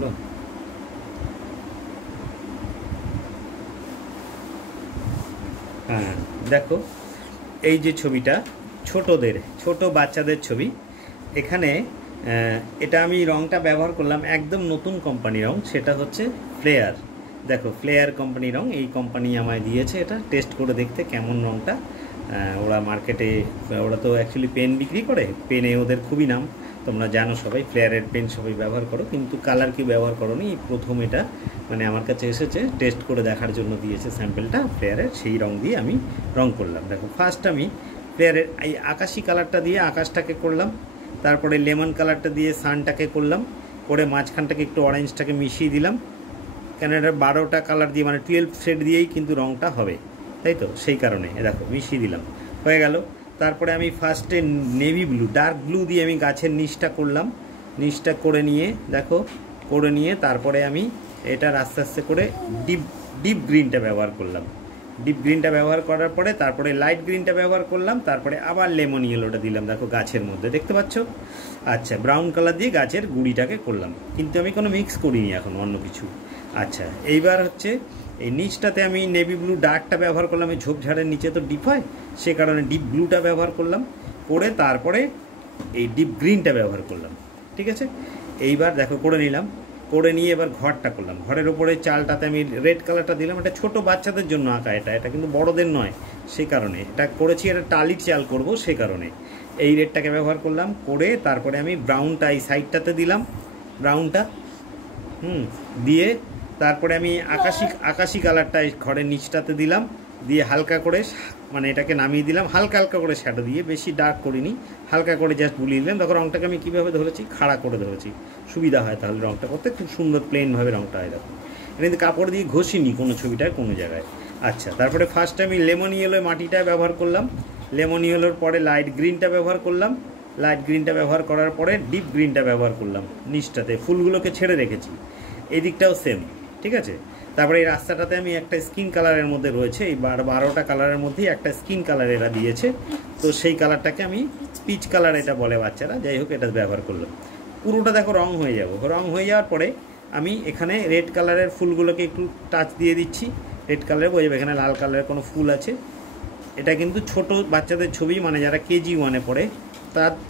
হলো। হ্যাঁ দেখো, এই যে ছবিটা ছোট বাচ্চাদের ছবি। এখানে এটা আমি রঙটা ব্যবহার করলাম একদম নতুন কোম্পানি রঙ, সেটা হচ্ছে ফ্লেয়ার। দেখো ফ্লেয়ার কোম্পানি রঙ, এই কোম্পানি আমায় দিয়েছে এটা টেস্ট করে দেখতে কেমন রঙটা। ওরা মার্কেটে, ওরা তো অ্যাকচুয়ালি পেন বিক্রি করে, পেনে ওদের খুবই নাম, তোমরা জানো সবাই ফ্লেয়ারের পেন সবাই ব্যবহার করো, কিন্তু কালার কি ব্যবহার করো নি, প্রথম এটা মানে আমার কাছে এসেছে, টেস্ট করে দেখার জন্য দিয়েছে স্যাম্পেলটা ফ্লেয়ারের, সেই রঙ দিয়ে আমি রঙ করলাম। দেখো ফার্স্ট আমি ফ্লেয়ারের এই আকাশি কালারটা দিয়ে আকাশটাকে করলাম, তারপরে লেমন কালারটা দিয়ে সানটাকে করলাম, করে মাঝখানটাকে একটু অরেঞ্জটাকে মিশিয়ে দিলাম, কেন এটা 12টা কালার দিয়ে মানে 12 শেড দিয়েই কিন্তু রঙটা হবে, তাই তো, সেই কারণে দেখো মিশিয়ে দিলাম, হয়ে গেল। তারপরে আমি ফার্স্টে নেভি ব্লু, ডার্ক ব্লু দিয়ে আমি গাছের নিচটা করলাম, নিচটা করে নিয়ে দেখো, করে নিয়ে তারপরে আমি এটার আস্তে আস্তে করে ডিপ গ্রিনটা ব্যবহার করলাম। ডিপ গ্রিনটা ব্যবহার করার পরে তারপরে লাইট গ্রিনটা ব্যবহার করলাম, তারপরে আবার লেমন ইয়েলোটা দিলাম, দেখো গাছের মধ্যে দেখতে পাচ্ছ। আচ্ছা, ব্রাউন কালার দিয়ে গাছের গুঁড়িটাকে করলাম, কিন্তু আমি কোনো মিক্স করিনি এখন অন্য কিছু। আচ্ছা, এইবার হচ্ছে এই নিচটাতে আমি নেভি ব্লু ডার্কটা ব্যবহার করলাম, এই ঝোপঝাড়ের নিচে তো ডিপ হয়, সে কারণে ডিপ ব্লুটা ব্যবহার করলাম, করে তারপরে এই ডিপ গ্রিনটা ব্যবহার করলাম, ঠিক আছে। এইবার দেখো করে নিলাম, করে নিয়ে এবার ঘরটা করলাম, ঘরের উপরে চালটাতে আমি রেড কালারটা দিলাম, এটা ছোট বাচ্চাদের জন্য আঁকা, এটা কিন্তু বড়দের নয়, সেই কারণে এটা করেছি, এটা টালির চাল করব, সেই কারণে এই রেডটাকে ব্যবহার করলাম, করে তারপরে আমি ব্রাউনটা এই সাইডটাতে দিলাম, ব্রাউনটা দিয়ে তারপরে আমি আকাশি কালারটা ঘরের নিচটাতে দিলাম, দিয়ে হালকা করে মানে এটাকে নামিয়ে দিলাম, হালকা হালকা করে শ্যাডো দিয়ে, বেশি ডার্ক করিনি, হালকা করে জাস্ট বুলিয়ে দিলাম। দেখো রঙটাকে আমি কীভাবে ধরেছি, খাড়া করে ধরেছি, সুবিধা হয় তাহলে রঙটা করতে, খুব সুন্দর প্লেনভাবে রঙটা হয়। দেখো এটা কিন্তু কাপড় দিয়ে ঘষিনি কোনো ছবিটায় কোনো জায়গায়। আচ্ছা, তারপরে ফার্স্টে আমি লেমন ইয়েলো মাটিটা ব্যবহার করলাম, লেমন ইয়েলোর পরে লাইট গ্রিনটা ব্যবহার করলাম, লাইট গ্রিনটা ব্যবহার করার পরে ডিপ গ্রিনটা ব্যবহার করলাম, নিচটাতে ফুলগুলোকে ছেড়ে রেখেছি, এই দিকটাও সেম, ঠিক আছে। তারপরে এই রাস্তাটাতে আমি একটা স্কিন কালারের মধ্যে রয়েছে, এই 12টা কালারের মধ্যেই একটা স্কিন কালার এরা দিয়েছে, তো সেই কালারটাকে আমি পিচ কালার এটা বলে বাচ্চারা, যাই হোক এটা ব্যবহার করলাম। পুরোটা দেখো রং হয়ে যাব, রং হয়ে যাওয়ার পরে আমি এখানে রেড কালারের ফুলগুলোকে একটু টাচ দিয়ে দিচ্ছি, রেড কালারের বোঝাবে, এখানে লাল কালারের কোনো ফুল আছে, এটা কিন্তু ছোট বাচ্চাদের ছবি, মানে যারা কেজি 1-এ পড়ে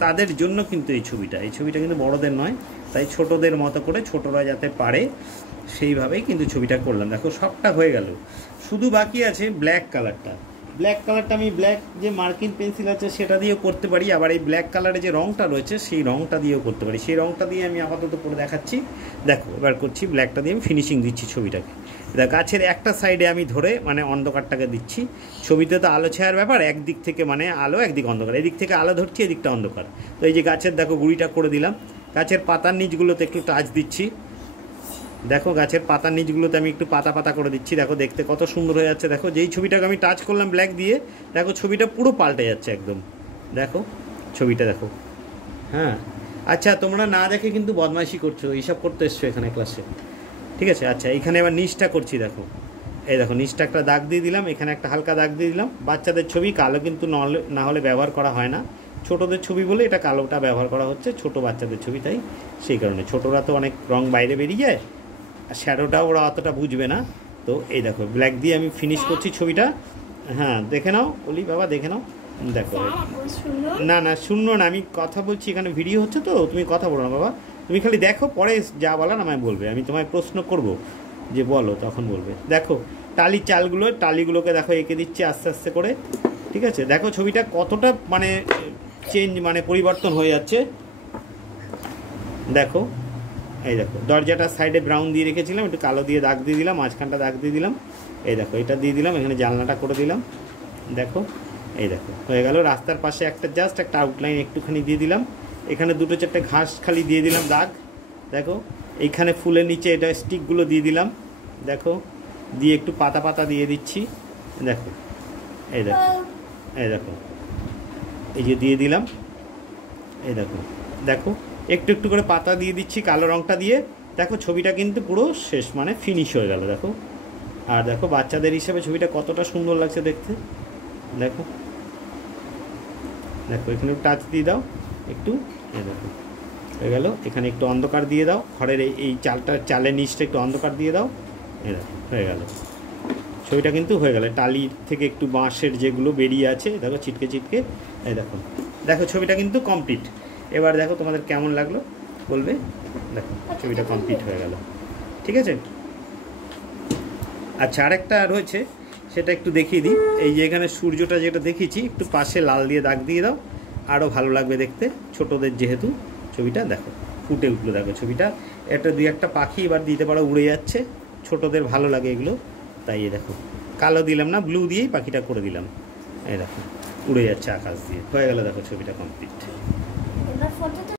তাদের জন্য কিন্তু এই ছবিটা কিন্তু বড়দের নয়, তাই ছোটদের মতো করে ছোটরা যাতে পারে সেইভাবেই কিন্তু ছবিটা করলাম। দেখো সবটা হয়ে গেল, শুধু বাকি আছে ব্ল্যাক কালারটা। আমি ব্ল্যাক যে মার্কিং পেন্সিল আছে সেটা দিয়েও করতে পারি, আবার এই ব্ল্যাক কালারে যে রঙটা রয়েছে সেই রঙটা দিয়েও করতে পারি, সেই রঙটা দিয়ে আমি আপাতত করে দেখাচ্ছি। দেখো এবার করছি, ব্ল্যাকটা দিয়ে আমি ফিনিশিং দিচ্ছি ছবিটাকে। গাছের একটা সাইডে আমি ধরে মানে অন্ধকারটাকে দিচ্ছি, ছবিতে তো আলো ছায়ার ব্যাপার, একদিক থেকে মানে আলো একদিক অন্ধকার, এদিক থেকে আলো ধরছি এদিকটা অন্ধকার, তো এই যে গাছের দেখো গুঁড়িটা করে দিলাম, গাছের পাতার নিচগুলোতে একটু টাচ দিচ্ছি, দেখো গাছের পাতার নিচগুলোতে আমি একটু পাতা পাতা করে দিচ্ছি, দেখো দেখতে কত সুন্দর হয়ে যাচ্ছে। দেখো যেই ছবিটাকে আমি টাচ করলাম ব্ল্যাক দিয়ে, দেখো ছবিটা পুরো পাল্টে যাচ্ছে একদম, দেখো ছবিটা দেখো। হ্যাঁ আচ্ছা, তোমরা না দেখে কিন্তু বদমাইশি করছো, এইসব করতে এসছো এখানে ক্লাসে, ঠিক আছে। আচ্ছা এখানে এবার নিচটা করছি, দেখো এই দেখো নিচটা একটা দাগ দিয়ে দিলাম, এখানে একটা হালকা দাগ দিয়ে দিলাম। বাচ্চাদের ছবি কালো কিন্তু না হলে ব্যবহার করা হয় না, ছোটদের ছবি বলে এটা কালোটা ব্যবহার করা হচ্ছে, ছোট বাচ্চাদের ছবি, তাই সেই কারণে ছোটরা তো অনেক রং বাইরে বেরিয়ে যায়, আর শ্যাডোটাও ওরা অতটা বুঝবে না। তো এই দেখো ব্ল্যাক দিয়ে আমি ফিনিশ করছি ছবিটা। হ্যাঁ দেখে নাও, বলি বাবা দেখে নাও, দেখো না না শূন্য না, আমি কথা বলছি, এখানে ভিডিও হচ্ছে তো, তুমি কথা বলো না বাবা, তুমি খালি দেখো, পরে যা বলার আমায় বলবে, আমি তোমায় প্রশ্ন করব যে বলো, তখন বলবে। দেখো টালিগুলোকে দেখো এঁকে দিচ্ছে আস্তে আস্তে করে, ঠিক আছে। দেখো ছবিটা কতটা মানে চেঞ্জ মানে পরিবর্তন হয়ে যাচ্ছে, দেখো এই দেখো দরজাটার সাইডে ব্রাউন দিয়ে রেখেছিলাম, একটু কালো দিয়ে দাগ দিয়ে দিলাম, মাঝখানটা দাগ দিয়ে দিলাম, এই দেখো এটা দিয়ে দিলাম, এখানে জানলাটা করে দিলাম, দেখো এই দেখো হয়ে গেল। রাস্তার পাশে একটা জাস্ট একটা আউটলাইন একটুখানি দিয়ে দিলাম, এখানে 2-4টে ঘাস খালি দিয়ে দিলাম দাগ, দেখো এইখানে ফুলের নিচে এটা স্টিকগুলো দিয়ে দিলাম, দেখো দিয়ে একটু পাতা পাতা দিয়ে দিচ্ছি, দেখো এই দেখো এই দেখো এই যে দিয়ে দিলাম, এই দেখো দেখো একটু একটু করে পাতা দিয়ে দিচ্ছি কালো রঙটা দিয়ে, দেখো ছবিটা কিন্তু পুরো শেষ মানে ফিনিশ হয়ে গেল। দেখো আর দেখো বাচ্চাদের হিসেবে ছবিটা কতটা সুন্দর লাগছে দেখতে, দেখো দেখো এখানে টাচ দিয়ে দাও একটু, এই দেখো হয়ে গেল। এখানে একটু অন্ধকার দিয়ে দাও, খড়ের এই চালের নিচটা একটু অন্ধকার দিয়ে দাও, এই দেখো হয়ে গেল। ছবিটা কিন্তু হয়ে গেল। টালির থেকে একটু বাঁশের যেগুলো বেরিয়ে আছে দেখো ছিটকে ছিটকে, এই দেখো দেখো ছবিটা কিন্তু কমপ্লিট। এবার দেখো তোমাদের কেমন লাগলো বলবে। দেখো ছবিটা কমপ্লিট হয়ে গেল, ঠিক আছে। আচ্ছা, আরেকটা রয়েছে, সেটা একটু দেখিয়ে দিই। এই যে এখানে সূর্যটা যেটা দেখিয়েছি, একটু পাশে লাল দিয়ে দাগ দিয়ে দাও, আরও ভালো লাগবে দেখতে ছোটদের যেহেতু। ছবিটা দেখো ফুটে উঠলো, দেখো ছবিটা। একটা দুই একটা পাখি এবার দিতে পারো, উড়ে যাচ্ছে, ছোটদের ভালো লাগে এগুলো, তাই এ দেখো কালো দিলাম না, ব্লু দিয়েই পাখিটা করে দিলাম, এই দেখো উড়ে যাচ্ছে আকাশ দিয়ে। হয়ে গেল, দেখো ছবিটা কমপ্লিট।